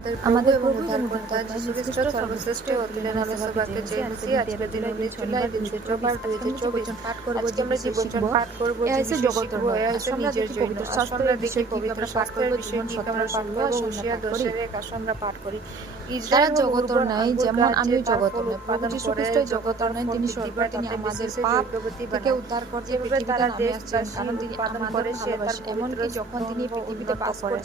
আমাদের প্রভু এবং উদ্ধারকর্তা যীশু খ্রিস্ট সর্বশ্রেষ্ঠ অতুল্য নামে সবাইকে জয় মসিহ। আজকের দিন 19 জুলাই 2024 আজকে আমরা জীবনচন পাঠ করব, যে বিষয় শিখব এ হচ্ছে নিজের জন্য। আসো আমরা দেখি পবিত্র শাস্ত্রের বিষয় কি আমরা পাঠ করব। হোশিয়া 10:1 আসো আমরা পাঠ করি। ইসরায়েল হল উর্বর আঙ্গুর গাছ, যে তার ফল উৎপাদন করে, যখন তার ফল বৃদ্ধি পায় তাতে বিশেষে যজ্ঞবতী বানায়। যেভাবে তারা দেশবাসী উৎপাদন করে, সে তার পবিত্র স্তম্ভ উন্নত করে।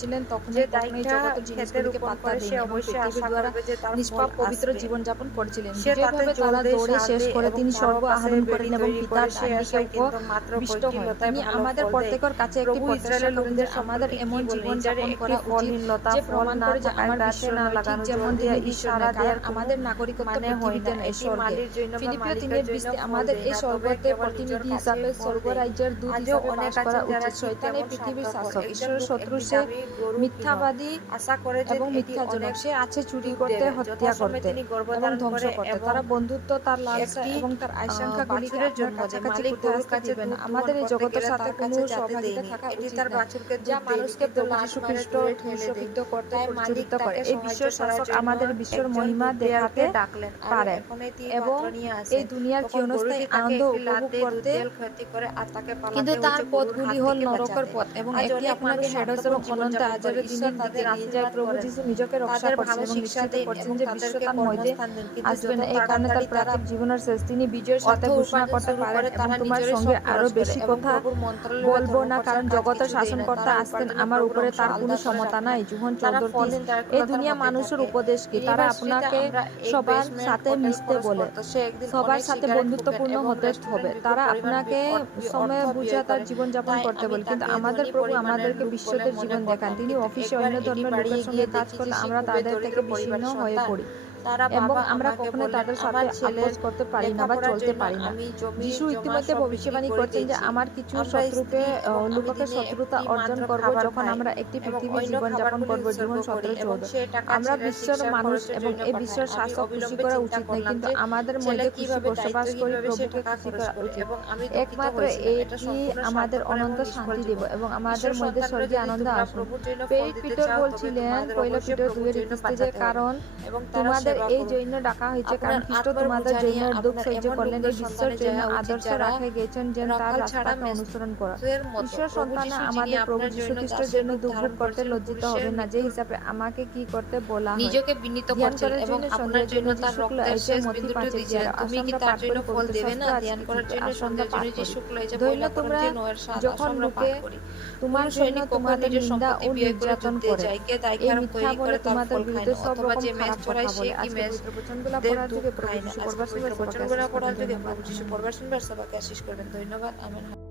যে দায়িত্বটা ক্ষেতের উপর করে, সে অবশ্যই আশা করবে যে তার ফল পবিত্র আসবে। জীবন যাপন করেছিলেন। সে তাতে তারা জলদে দৌড়ে শেষ সাজে করে এবং তিনি স্বর্গ চারপাশে আহরণ বেড়ি করেন এবং তৈরি পিতার করে। সে আশায় কিন্তু মাত্র বিষ্ট কয়েকটি হন। লতায় তিনি ভালো আমাদের ফল দেয়। প্রত্যেকের কাছে একটি প্রভু প্রত্যাশা ইসরায়েলের করেন যে লোকদের আমাদের সম্পর্কে এমন কি বলেন? জীবন যারা যাপন একটি করা উচিত ফলহীনতা যে ফল প্রমাণ না করে যে থাকার আমার গাছে বিশ্ব না নয়, ঠিক লাগানো যেমন জল তিনি দিয়া ঈশ্বর সারা নয়, কারণ দেওয়ার কোনো আমাদের নাগরিকত্ব মানে হয় পৃথিবীতে না। নয়, এটি স্বর্গে। মালির জন্য বা ফিলিপিও মালিকের 3:20 জন্য ফল আমাদের দেয় এই না, তবে স্বর্গতে কেবল নিজের প্রতিনিধি কাছেই হিসাবে ফল স্বর্গ দেয়। রাজ্যের দূত আজও হিসাবে অনেক বাস আছে করা যারা উচিত। ঠিক শয়তান এই তেমন পৃথিবীর স্বার্থপর। শাসক, একজন ঈশ্বরের লোক শত্রু, একটি সে দামি গরু কিনল, মিথ্যাবাদী আশা করে যে এবং এটি মিথ্যাজনক। অনেক সে আছে চুরি দুধ করতে, দেবে। হত্যা যথাসময়ে করতে তিনি এবং গর্ভধারণ ধ্বংস করে করতে। এবং তারা বন্ধুত্ব, তার লালসা একটি এবং তার আশঙ্কাগুলিকে বাছুরের আপনার জন্ম দেয়। কাছাকাছি মালিক কোথায় গরুর আসতে কাছে দিবেন। দুধ আমাদের দোহন এই করতে জগতের গেলে সাথে তার কোনো কাছে যেতে সহভাগিতা দেয়নি। থাকা এটি উচিত তার নয়, বাছুরকে যা দুধ দেয়নি, মানুষকে কিন্তু প্রভু লাথ যীশু মারে খ্রিস্ট দূরে ঠেলে দেয়। ক্রুশবিদ্ধ করতে তাই মালিক পরিচালিত করে। তাকে এই সাহায্য বিশ্ব করার শাসক জন্য আমাদের বিশ্বর একজন মহিমা দুধদেয়ালকে দেখাতে ডাকলেন আর পারে এখন এটি এবং পাত্র নিয়ে এই আসেন। দুনিয়ার তখন ক্ষীণস্থায়ী গরুটি তাকে আনন্দ একটি লাথ উপভোগ দিয়ে করতে, দুধদেয়াল ক্ষতি করে আর তাকে কিন্তু পালাতে তার হয়েছে গরুর হাত পথগুলি হল থেকে নরকের বাঁচাতে। পথ এবং আজ এটি অনেক আপনাকে মানুষ হেডস স্বার্থপর এবং অনন্ত জীবনযাপন করে। আজারের ঈশ্বর দিনের দিকে তাদের নিয়ে যায়। আশীর্বাদ প্রভু করেন, যীশু নিজেকে রক্ষা তাদের করছেন ভালো এবং শিক্ষা নিশ্চিত দেন করছেন এবং যে বিশ্ব তাদেরকে তার মধ্যে কর্মস্থান দেন, কিন্তু আসবেন। যত এই কারণে তার তাড়াতাড়ি তারা প্রাত্যহিক জীবনের শেষ তিনি বিজয়ের অর্থ সাথে ঘোষণা উপার্জন করতে শুরু পারেন করে, এবং তারা তোমার নিজেরাই সঙ্গে সব আরো খরচ করে বেশি এবং কথা প্রভুর মন্ত্রালয়ে বলবো না, ধর্মখরচা কারণ তার জগতের কিছু দেয় না। শাসনকর্তা তারা আসতেন উপার্জনে আমার প্রভুর উপরে, অংশ তার কোনো আলাদা করে ক্ষমতা রাখে না। নাই। যোহন তারা 14:30 ফলহীন এই দারিদ্রতার দুনিয়া মধ্যে মানুষের থাকে। উপদেশ কি? তারা ইউনিভার্সিটিতে আপনাকে আমরা এক সবার বেসমেন্ট সাথে হোটেল মিশতে খরচ বলে, করতো। সে একদিন সবার অনেক সাথে সিগারেট ফুঁকেন বন্ধুত্বপূর্ণ এবং হতে হবে। রেস্টুরেন্ট বিপুল তারা পরিমাণ আপনাকে অর্থ সময় বুঝে ব্যয় তার করেন। জীবনযাপন তাই করতে আমি বলে, কিন্তু তাকে আমাদের ধনী প্রভু পরিমাণের আমাদেরকে লোক বলে বিশ্বতের মনে জীবন দেখান। করতাম, তিনি কিন্তু অফিসে একবার অন্য এটি ধর্মের লোকের বাড়িয়ে সঙ্গে গিয়ে কাজ দেখি যে করলে সে আমরা খুবই তাদের দরিদ্র থেকে বিচ্ছিন্ন পরিবারের হয়ে সন্তান। পড়ি তারা এবং বাবা আমরা আমাকে কখনোই বললেন, তাদের সাথে আমার ছেলের আপোস করতে পারি না বা লেখাপড়ার চলতে জন্য পারি না। আমি জমি যিশু জমা ইতিমধ্যে সব বিক্রি ভবিষ্যবাণী করে করছেন যে দিয়েছি। আমার কিছু আমরা শত্রুকে স্ত্রী এবং আমি লোকের দিনে শত্রুতা একটি অর্জন মাত্র করব খাবার যখন খাই আমরা একটি এবং পৃথিবীর অন্য জীবনযাপন খাবারগুলি করব। উৎসর্গ জীবন করি এবং 17:14 সে টাকা আমরা ছেলের বিশ্বর শিক্ষার মানুষ খরচের এবং জন্য এই পাঠায়। বিশ্বের আমি শাসক খুশি অবিলম্বে করা চিন্তা উচিত নয়, করলাম কিন্তু যে আমাদের ছেলে মধ্যে খুশি কিভাবে বসবাস করি দায়িত্বহীনভাবে সে প্রভুকে টাকা খুশি খরচ করা করে উচিত। এবং আমি দুঃখিত একমাত্র হয়েছিলাম। এটা এটি সম্পূর্ণ আমাদের স্বার্থপর এবং অনন্ত নিষ্ফল শান্তি দিব জীবন। এবং আমাদের ঈশ্বর মধ্যে সন্তানরা স্বর্গীয় যদি আনন্দ তোমরা আসুন। প্রভুর জন্য ফল পেরিট দিতে পিটর চাও, তবে বলছিলেন, তোমাদের পয়লা অবশ্যই পিটর প্রভুর 2 জন্য 21 যে বাঁচাতে হবে কারণ এবং তারা তোমাদের সেবা এই করুন। জন্য ডাকা হয়েছে, আপনার কারণ খ্রিস্ট আত্মার তোমাদের বোঝা জন্য নিয়ে দুঃখ আপনার সহ্য এমন করলেন। লোকদের এই বিশ্বের সন্ধানে জন্য যাওয়া উচিত আদর্শ যারা রাখা গেছেন যেন তার রাখাল ছাড়া রাস্তাকে অনুসরণ করা। মেসের মতো। ঈশ্বর প্রভু সন্তান যিশু যিনি আমাদের প্রভু আপনার যীশু জন্য খ্রিস্টের দাসের জন্য রূপ দুর্ভোগ ধারণ করতে করেছেন, লজ্জিত পুরুষের হবেন না, যে মৃত্যুর হিসাবে আমাকে কি করতে বলা হয়। নিজেকে বিনীত ধ্যান করছেন করার এবং জন্য আপনার সন্ধ্যার জন্য জন্য তার যীশু রক্তের ক্লাইজে শেষ মথি বিন্দুটি 5 দিয়েছিলেন। তুমি কি আমরা তার পাঠ জন্য করি ফল পবিত্র দেবে শাস্ত্র না? ধ্যান আজকে কি? করার জন্য আসো আমরা সন্ধ্যার জন্য পাঠ যে করি। শুক্লাইজে ধন্য পয়লা তোমরা করন্থী 9:7 আসো যখন আমরা লোকে পাঠ করি। কোন তোমার জন্য সৈনিক কখন তোমাদের নিজের নিন্দা সম্পত্তি ও ব্যয় করে নির্যাতন যুদ্ধে করে, যায়? কে দায় এই খারাপ মিথ্যা তৈরি বলে করে তার তোমাদের ফল খায় বিরুদ্ধে না, সব অথবা রকম যে মেষ খারাপ চড়ায় কথা সে বলে। কি আজকে মেষ পবিত্র বচনগুলো দের পড়ার দুধ যুগে প্রভু খায় না? যীশু আজকে পড়বার পবিত্র সময় সবাইকে বচনগুলো আশীষ পড়ার করবেন। যুগে ধন্যবাদ। প্রভু যিশু আমেন। পড়বার শুনবার সবাইকে আশীষ করবেন। ধন্যবাদ। আমেন।